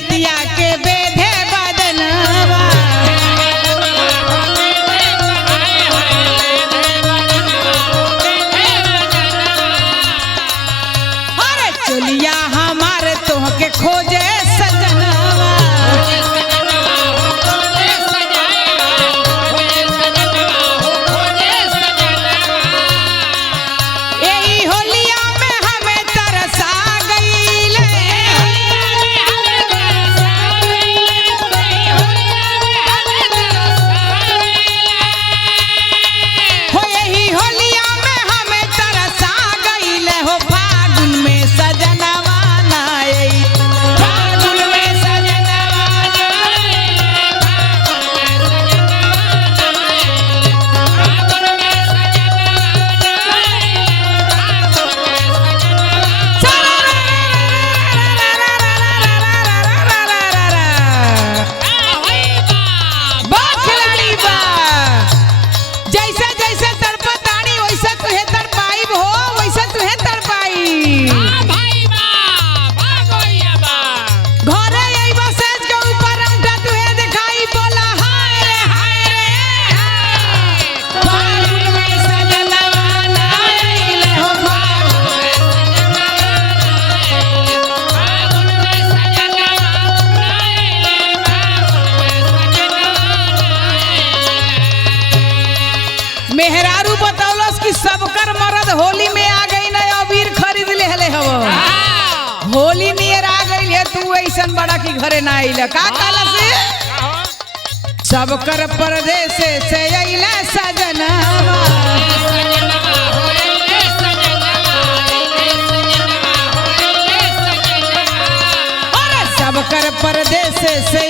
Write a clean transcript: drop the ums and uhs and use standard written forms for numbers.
रतिया के बेधे बदनवा अरे चलिया हमारे तोहके खोजे सजनवा यही होलिया में हमें तरसा गईले हो यही होलिया में हमें तरसा गईले हो फागुन में सजनवा ना आई फागुन में सजनवा ना जैसे जैसे तड़पतानी वैसे तुहे तड़पाई हो वैसे तुहे तड़पाई घरे यही बसेज के ऊपर उठा तुहे दिखाई बोला हाय रे फागुन में सजनवा ना आइले हो मेहरारू बतौलस कि सबकर मर्द होली में आ गई ना अबीर खरीद ले हले हव होली नियर आ गई है तू ऐसन बड़ा की घरे ना आइले का काला से सबकर परदेस से आइले सजनवा अरे सबकर परदेस से